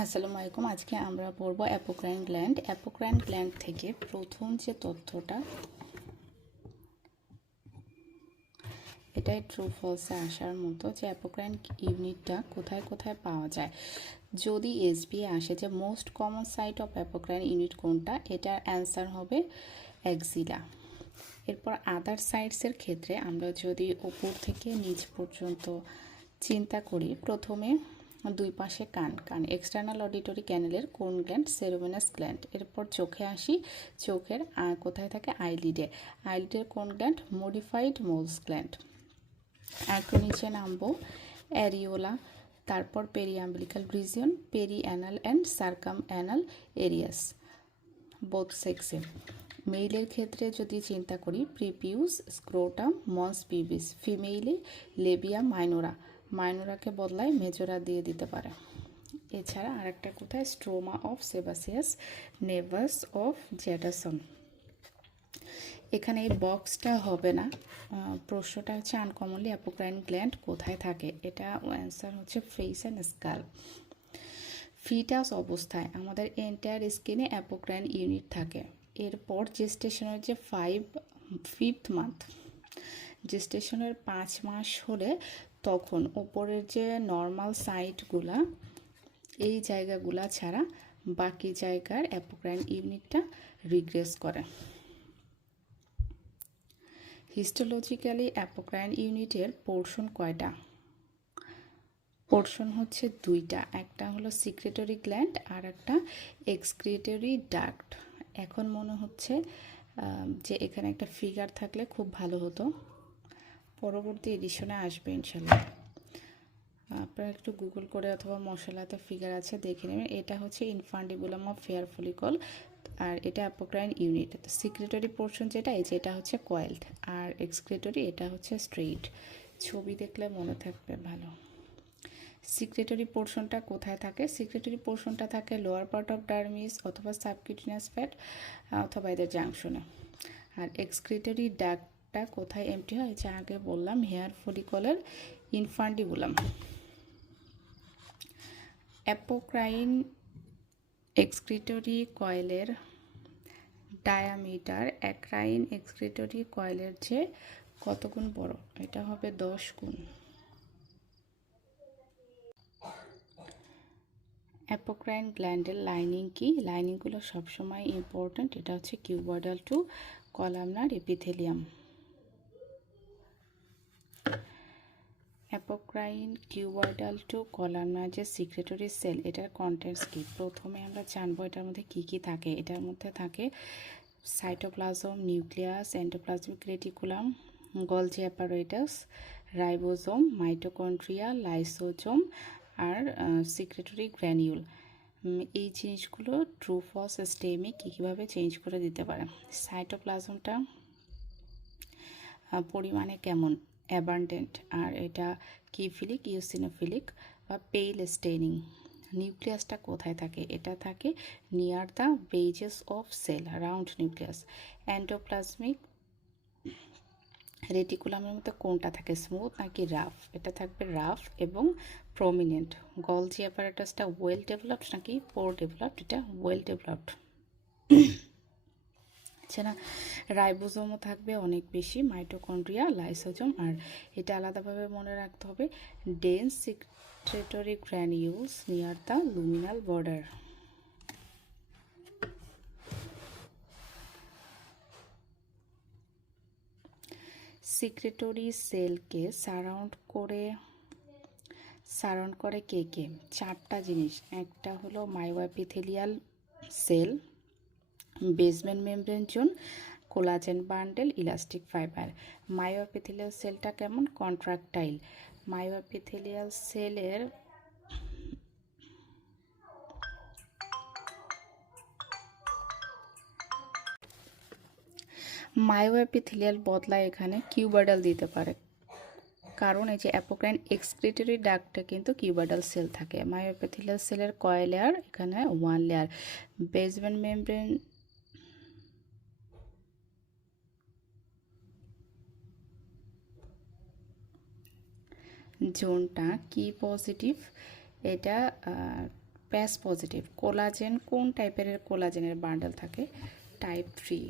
আসসালামু আলাইকুম। আজকে আমরা পড়ব অ্যাপোক্রাইন গ্ল্যান্ড। অ্যাপোক্রাইন গ্ল্যান্ড থেকে প্রথম যে তথ্যটা, এটাই ট্রু ফলসে আসার মতো, যে অ্যাপোক্রাইন ইউনিটটা কোথায় কোথায় পাওয়া যায়। যদি এসবি আসে যে most common site of apocrine unit কোনটা, এটার অ্যান্সার হবে অ্যাক্সিলা। এরপর আদার সাইটসের ক্ষেত্রে আমরা যদি উপর থেকে নিচ পর্যন্ত চিন্তা করি, প্রথমে দুই পাশে কান এক্সটার্নাল অডিটরি ক্যানেলের কোন গ্ল্যান্ড, সেরোভেনাস গ্ল্যান্ড। এরপর চোখে আসি, চোখের কোথায় থাকে, আইলিডের কোন গ্ল্যান্ড, মডিফাইড মোলস গ্ল্যান্ড। একটু নিচে নামবো, অ্যারিওলা, তারপর periumbilical region, peri anal and circum anal areas both সেক্সে। মেইলের ক্ষেত্রে যদি চিন্তা করি, প্রিপিউস, স্ক্রোটাম, মন্স পিবিস। ফিমেইলে লেবিয়া মাইনোরাকে বদলায় মেজোরা দিয়ে দিতে পারে। এছাড়া আরেকটা কোথায়, stroma of sebaceous, nevus of Jadassohn. এখানে এই বক্সটা হবে না, প্রশ্নটা হচ্ছে আনকমনলি অ্যাপোক্রাইন গ্ল্যান্ড কোথায় থাকে। এটা অ্যান্সার হচ্ছে ফেস অ্যান্ড স্কাল। ফিটাস অবস্থায় আমাদের এন্টায়ার স্কিনে অ্যাপোক্রাইন ইউনিট থাকে। এরপর জেস্টেশনের যে ফিফথ মান্থ, জেস্টেশনের 5 মাস হলে তখন ওপরের যে নর্মাল সাইটগুলা, এই জায়গাগুলা ছাড়া বাকি জায়গার অ্যাপোক্রাইন ইউনিটটা রিগ্রেস করে। হিস্টোলজিক্যালি অ্যাপোক্রাইন ইউনিটের পোর্শন কয়টা? পোর্শন হচ্ছে দুইটা, একটা হলো সিক্রেটরি গ্ল্যান্ড আর একটা এক্সক্রিটরি ডাক্ট। এখন মনে হচ্ছে যে এখানে একটা ফিগার থাকলে খুব ভালো হতো, পরবর্তী এডিশনে আসবে ইনশাল্লাহ। আপনারা একটু গুগল করে অথবা মশলাতে ফিগার আছে দেখে নেবেন। এটা হচ্ছে ইনফান্ডিবুলাম অফ ফেয়ার ফলিকল, আর এটা অ্যাপোক্রাইন ইউনিট। সিক্রেটরি পোর্শন যেটা, এটা হচ্ছে কয়েলড, আর এক্সক্রিটরি এটা হচ্ছে স্ট্রেইট। ছবি দেখলে মনে থাকবে ভালো। সিক্রেটরি পোর্শনটা কোথায় থাকে? সিক্রেটরি পোর্শনটা থাকে লোয়ার পার্ট অফ ডার্মিস অথবা সাবকিউটিনিয়াস ফ্যাট অথবা এদের জাংশনে। আর এক্সক্রিটরি ডাক্টটা কোথায় এমটি হয়? যা আগে বললাম, হেয়ার ফলিকলের ইনফান্ডিবুলাম। অ্যাপোক্রাইন এক্সক্রিটরি কয়েলের ডায়ামিটার অ্যাক্রাইন এক্সক্রিটরি কয়েলের চেয়ে কত গুণ বড়? এটা হবে 10 গুণ। অ্যাপোক্রাইন গ্ল্যান্ডের লাইনিং কি? লাইনিংগুলো সবসময় ইম্পর্ট্যান্ট। এটা হচ্ছে cuboidal to columnar epithelium. Apocrine cuboidal to columnar যে সিক্রেটরি সেল, এটার কন্টেন্টস কি? প্রথমে আমরা জানবো এটার মধ্যে কি কি থাকে। এটার মধ্যে থাকে cytoplasm, nucleus, endoplasmic reticulum, Golgi apparatus, ribosome, mitochondria, lysosome আর সিক্রেটরি গ্র্যানিউল। এই জিনিসগুলো ট্রু ফলস স্টেমে কীভাবে চেঞ্জ করে দিতে পারে। সাইটোপ্লাজমটা পরিমাণে কেমন? অ্যাবান্ডেন্ট, আর এটা কিফিলিক, ইওসিনোফিলিক বা পেইল স্টেনিং। নিউক্লিয়াসটা কোথায় থাকে? এটা থাকে near the bases of cell, round nucleus. Endoplasmic রেটিকুলামের মধ্যে কোনটা থাকে, স্মুথ নাকি রাফ? এটা থাকবে রাফ এবং প্রমিনেন্ট। গলজি অ্যাপারেটাসটা ওয়েল ডেভেলপড নাকি পোর ডেভেলপড? এটা ওয়েল ডেভেলপড। এছাড়া রাইবোজোমও থাকবে অনেক বেশি, মাইটোকন্ড্রিয়া, লাইসোজোম। আর এটা আলাদাভাবে মনে রাখতে হবে, dense secretory granules near the luminal border. Secretory সেলকে সারাউন্ড করে কে কে? চারটা জিনিস। একটা হলো myoepithelial cell, basement membrane zone, collagen bundle, elastic fibre. Myoepithelial সেলটা কেমন? কন্ট্রাকটাইল। মায়োএপিথেলিয়াল সেলের মায়োএপিথেলিয়াল বদলায় এখানে কিউবয়েডাল দিতে পারে, কারণ এই যে অ্যাপোক্রাইন এক্সক্রিটরি ডাক্টে কিন্তু কিউবয়েডাল সেল থাকে। মায়োএপিথেলিয়াল সেলের কয় লেয়ার? এখানে 1 লেয়ার। বেসমেন্ট মেমব্রেন জোনটা কি পজিটিভ? এটা প্যাস পজিটিভ। কোলাজেন কোন টাইপের কোলাজেনের বান্ডেল থাকে? টাইপ 3।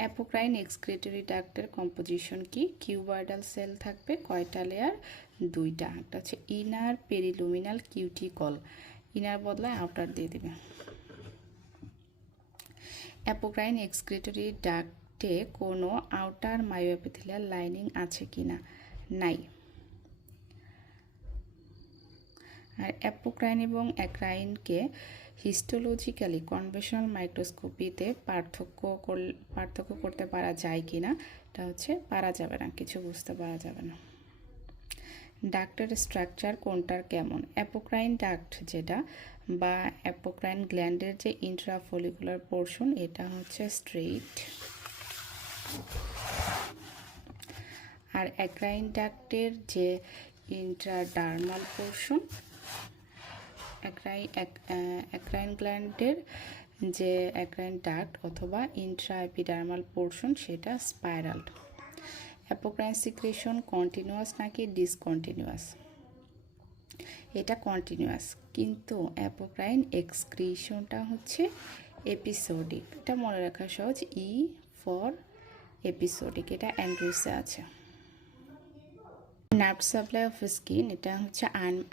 অ্যাপোক্রাইন এক্সক্রিটরি ডাক্টের কম্পোজিশন কি? কিউবয়েডাল সেল থাকবে, কয়টা লেয়ার? 2টা। একটা হচ্ছে ইনার পেরিলুমিনাল কিউটিকল, ইনার বদলায় আউটার দিয়ে দিবে। অ্যাপোক্রাইন এক্সক্রিটরি ডাক্টে কোনো আউটার মায়োএপিথেলিয়াল লাইনিং আছে কি না? নাই। আর অ্যাপোক্রাইন এবং অ্যাক্রাইনকে হিস্টোলজিক্যালি কনভেনশনাল মাইক্রোস্কোপিতে পার্থক্য করতে পারা যায় কি না? এটা হচ্ছে পারা যাবে না, কিছু বুঝতে পারা যাবে না। ডাক্টের স্ট্রাকচার কোনটার কেমন? অ্যাপোক্রাইন ডাক্ট যেটা বা অ্যাপোক্রাইন গ্ল্যান্ডের যে ইন্ট্রাফলিকুলার পোর্শন, এটা হচ্ছে স্ট্রেইট। আর অ্যাক্রাইন ডাক্টের যে ইন্ট্রাডার্মাল পোর্শন, অ্যাক্রাইন গ্ল্যান্ডের যে অ্যাক্রাইন ডাক্ট অথবা ইন্ট্রাএপিডার্মাল পোর্শন, সেটা স্পাইরাল। অ্যাপোক্রাইন সিক্রেশন কন্টিনিউয়াস নাকি ডিসকন্টিনিউয়াস? এটা কন্টিনিউয়াস, কিন্তু অ্যাপোক্রাইন এক্সক্রিশনটা হচ্ছে এপিসোডিক। এটা মনে রাখা সহজ, ই ফর এপিসোডিক, এটা অ্যান্ড্রুসে আছে। নার্ভ সাপ্লাই অফ স্কিন, এটা হচ্ছে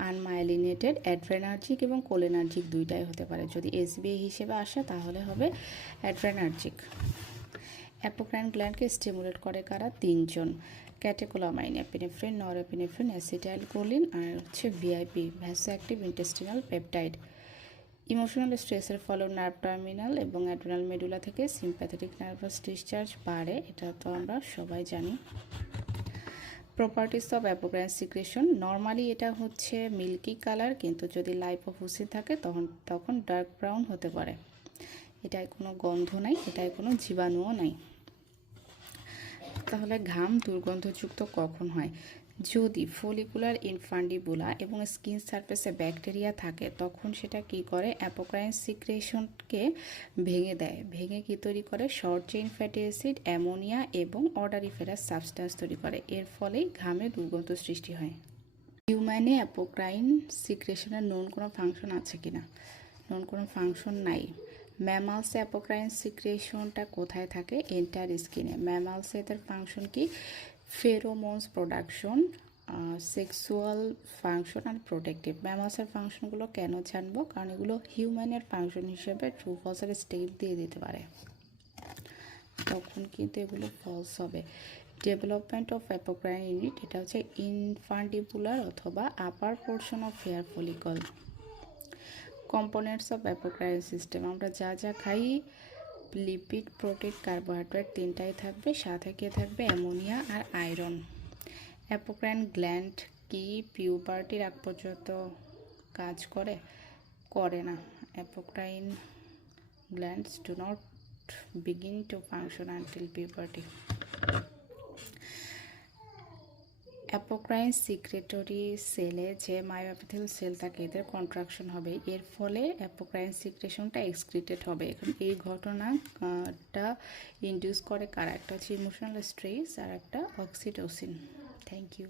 আনমাইলিনেটেড, অ্যাড্রেনার্জিক এবং কোলিনার্জিক দুইটাই হতে পারে। যদি এসবিএ হিসেবে আসে তাহলে হবে অ্যাড্রেনার্জিক। অ্যাপোক্রাইন গ্ল্যান্ডকে স্টিমুলেট করে কারা? 3জন, ক্যাটেকোলামাইন, এপিনেফ্রিন, নরএপিনেফ্রিন, অ্যাসিটাইলকোলিন, আর হচ্ছে VIP, vasoactive intestinal peptide. Emotional স্ট্রেসের ফলে নার্ভ টার্মিনাল এবং অ্যাড্রেনাল মেডুলা থেকে সিম্প্যাথেটিক নার্ভাস ডিসচার্জ বাড়ে, এটা তো আমরা সবাই জানি। Properties of apocrine secretion, normally এটা হচ্ছে মিল্কি কালার, কিন্তু যদি লাইপোফুসিন থাকে তখন ডার্ক ব্রাউন হতে পারে। এটায় কোনো গন্ধ নাই, এটায় কোনো জীবাণুও নাই। তাহলে ঘাম দুর্গন্ধযুক্ত কখন হয়? যদি ফলিকুলার ইনফান্ডিবুলা এবং স্কিন সারফেসে ব্যাকটেরিয়া থাকে, তখন সেটা কি করে? অ্যাপোক্রাইন সিক্রেশনকে ভেঙে দেয়। ভেঙে কি তৈরি করে? Short chain fatty acid, ammonia এবং অডারিফেরাস সাবস্ট্যান্স তৈরি করে। এর ফলেই ঘামে দুর্গন্ধ সৃষ্টি হয়। হিউম্যানে অ্যাপোক্রাইন সিক্রেশনের নন কোনো ফাংশন আছে কিনা? নন কোনো ফাংশন নাই। ম্যামালসে অ্যাপোক্রাইন সিক্রেশনটা কোথায় থাকে? এন্টার স্কিনে। ম্যামালসে এদের ফাংশন কি? ফেরোমোনস প্রোডাকশন, সেক্সুয়াল ফাংশন আর প্রোটেক্টিভ। ম্যামালসের ফাংশনগুলো কেন জানবো? কারণ এগুলো হিউম্যানের ফাংশন হিসেবে ট্রু ফলসের স্টেপ দিয়ে দিতে পারে, তখন কিন্তু এগুলো ফলস হবে। ডেভেলপমেন্ট অফ অ্যাপোক্রাইন ইউনিট, এটা হচ্ছে ইনফান্ডিবুলার অথবা upper portion of hair follicle. Components of apocrine system, আমরা যা যা খাই, লিপিড, প্রোটিন, কার্বোহাইড্রেট তিনটাই থাকবে, সাথে কে থাকবে? অ্যামোনিয়া আর আয়রন। অ্যাপোক্রাইন গ্ল্যান্ড কি পিউবার্টির আগ পর্যন্ত কাজ করে? করে না। Apocrine glands do not begin to function until puberty. Apocrine secretory সেলে যে মায়োএপিথেল সেল থাকে, এদের কন্ট্রাকশন হবে, এর ফলে অ্যাপোক্রাইন সিক্রেশনটা এক্সক্রিটেড হবে। এখন এই ঘটনাটা ইনডিউস করে কারা? একটা হচ্ছে ইমোশনাল স্ট্রেস আর একটা অক্সিটোসিন। Thank you.